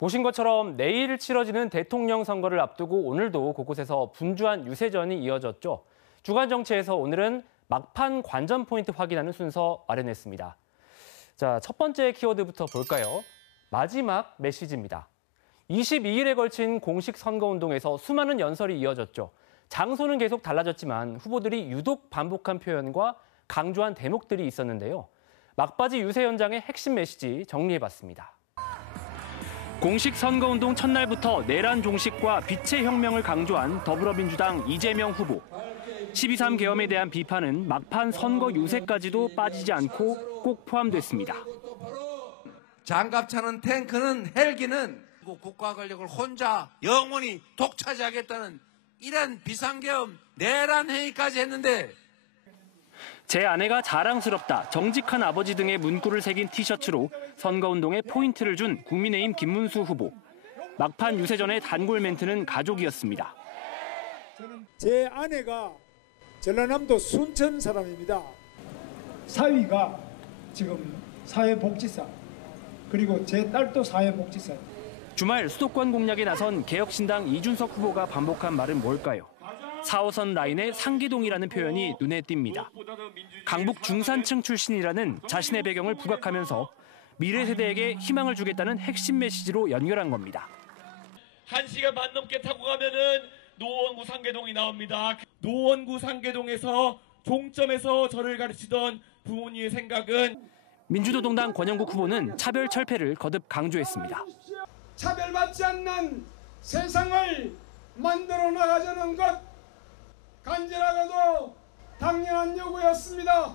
보신 것처럼 내일 치러지는 대통령 선거를 앞두고 오늘도 곳곳에서 분주한 유세전이 이어졌죠. 주간 정치에서 오늘은 막판 관전 포인트 확인하는 순서 마련했습니다. 자, 첫 번째 키워드부터 볼까요? 마지막 메시지입니다. 22일에 걸친 공식 선거운동에서 수많은 연설이 이어졌죠. 장소는 계속 달라졌지만 후보들이 유독 반복한 표현과 강조한 대목들이 있었는데요. 막바지 유세 현장의 핵심 메시지 정리해봤습니다. 공식 선거운동 첫날부터 내란 종식과 빛의 혁명을 강조한 더불어민주당 이재명 후보. 12.3 계엄에 대한 비판은 막판 선거 유세까지도 빠지지 않고 꼭 포함됐습니다. 장갑차는 탱크는 헬기는 국가 권력을 혼자 영원히 독차지하겠다는 이런 비상계엄 내란 행위까지 했는데 제 아내가 자랑스럽다, 정직한 아버지 등의 문구를 새긴 티셔츠로 선거운동에 포인트를 준 국민의힘 김문수 후보. 막판 유세 전의 단골 멘트는 가족이었습니다. 제 아내가 전라남도 순천 사람입니다. 사위가 지금 사회복지사, 그리고 제 딸도 사회복지사. 주말 수도권 공략에 나선 개혁신당 이준석 후보가 반복한 말은 뭘까요? 4호선 라인의 상기동이라는 표현이 눈에 띕니다. 강북 중산층 출신이라는 자신의 배경을 부각하면서 미래 세대에게 희망을 주겠다는 핵심 메시지로 연결한 겁니다. 1시간 반 넘게 타고 가면은 노원구 상계동이 나옵니다. 노원구 상계동에서 종점에서 저를 가르치던 부모님의 생각은 민주노동당 권영국 후보는 차별 철폐를 거듭 강조했습니다. 차별받지 않는 세상을 만들어 나가자는 것, 간절하고도 당연한 요구였습니다.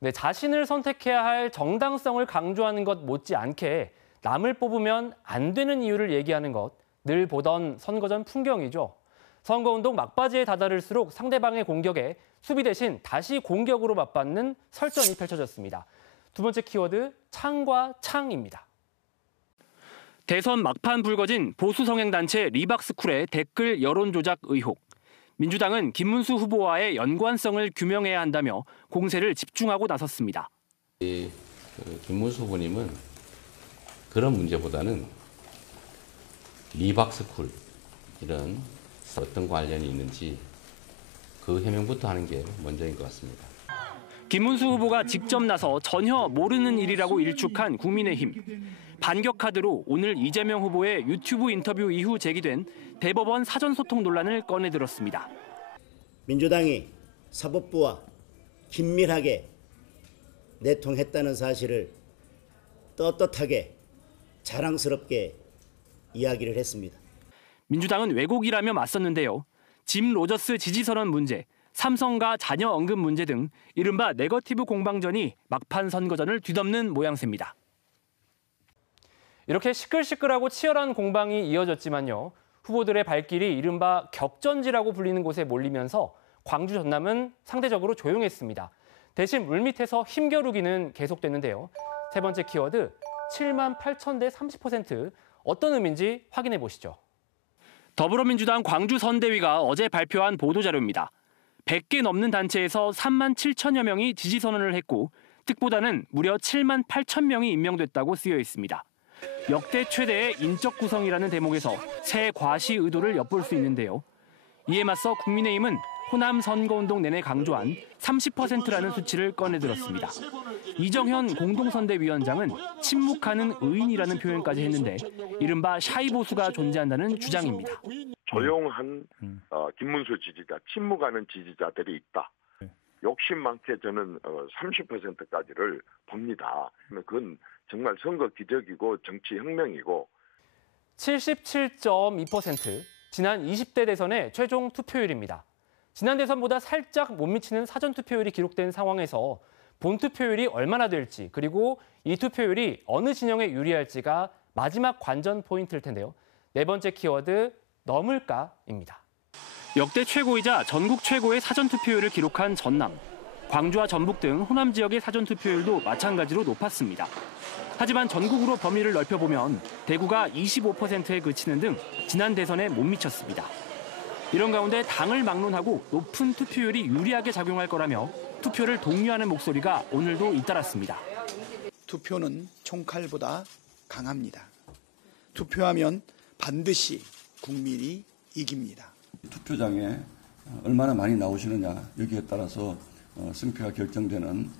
네, 자신을 선택해야 할 정당성을 강조하는 것 못지않게 남을 뽑으면 안 되는 이유를 얘기하는 것, 늘 보던 선거 전 풍경이죠. 선거운동 막바지에 다다를수록 상대방의 공격에 수비 대신 다시 공격으로 맞받는 설전이 펼쳐졌습니다. 두 번째 키워드, 창과 창입니다. 대선 막판 불거진 보수 성향단체 리박스쿨의 댓글 여론 조작 의혹. 민주당은 김문수 후보와의 연관성을 규명해야 한다며 공세를 집중하고 나섰습니다. 김문수 후보님은 그런 문제보다는 리박스쿨 이런 어떤 관련이 있는지 그 해명부터 하는 게 먼저인 것 같습니다. 김문수 후보가 직접 나서 전혀 모르는 일이라고 일축한 국민의힘. 반격 카드로 오늘 이재명 후보의 유튜브 인터뷰 이후 제기된 대법원 사전소통 논란을 꺼내들었습니다. 민주당이 사법부와 긴밀하게 내통했다는 사실을 떳떳하게 자랑스럽게 이야기를 했습니다. 민주당은 왜곡이라며 맞섰는데요. 짐 로저스 지지선언 문제, 삼성과 자녀 언급 문제 등 이른바 네거티브 공방전이 막판 선거전을 뒤덮는 모양새입니다. 이렇게 시끌시끌하고 치열한 공방이 이어졌지만요. 후보들의 발길이 이른바 격전지라고 불리는 곳에 몰리면서 광주 전남은 상대적으로 조용했습니다. 대신 물밑에서 힘겨루기는 계속됐는데요. 세 번째 키워드, 7만 8천 대 30%. 어떤 의미인지 확인해 보시죠. 더불어민주당 광주 선대위가 어제 발표한 보도자료입니다. 100개 넘는 단체에서 3만 7천여 명이 지지선언을 했고 특보다는 무려 7만 8천 명이 임명됐다고 쓰여 있습니다. 역대 최대의 인적 구성이라는 대목에서 새 과시 의도를 엿볼 수 있는데요. 이에 맞서 국민의힘은 호남 선거운동 내내 강조한 30%라는 수치를 꺼내들었습니다. 이정현 공동선대위원장은 침묵하는 의인이라는 표현까지 했는데 이른바 샤이보수가 존재한다는 주장입니다. 조용한 김문수 지지자, 침묵하는 지지자들이 있다. 욕심 많게 저는 30%까지를 봅니다. 그건 정말 선거 기적이고 정치 혁명이고. 77.2%, 지난 20대 대선의 최종 투표율입니다. 지난 대선보다 살짝 못 미치는 사전투표율이 기록된 상황에서 본투표율이 얼마나 될지, 그리고 이 투표율이 어느 진영에 유리할지가 마지막 관전 포인트일 텐데요. 네 번째 키워드, 넘을까입니다. 역대 최고이자 전국 최고의 사전투표율을 기록한 전남. 광주와 전북 등 호남 지역의 사전투표율도 마찬가지로 높았습니다. 하지만 전국으로 범위를 넓혀보면 대구가 25%에 그치는 등 지난 대선에 못 미쳤습니다. 이런 가운데 당을 막론하고 높은 투표율이 유리하게 작용할 거라며 투표를 독려하는 목소리가 오늘도 잇따랐습니다. 투표는 총칼보다 강합니다. 투표하면 반드시 국민이 이깁니다. 투표장에 얼마나 많이 나오시느냐 여기에 따라서 승패가 결정되는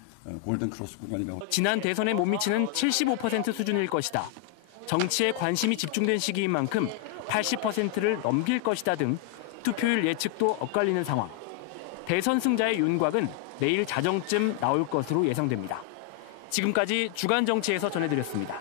골든크로스 구간이라고. 지난 대선에 못 미치는 75% 수준일 것이다. 정치에 관심이 집중된 시기인 만큼 80%를 넘길 것이다 등 투표율 예측도 엇갈리는 상황. 대선 승자의 윤곽은 내일 자정쯤 나올 것으로 예상됩니다. 지금까지 주간 정치에서 전해드렸습니다.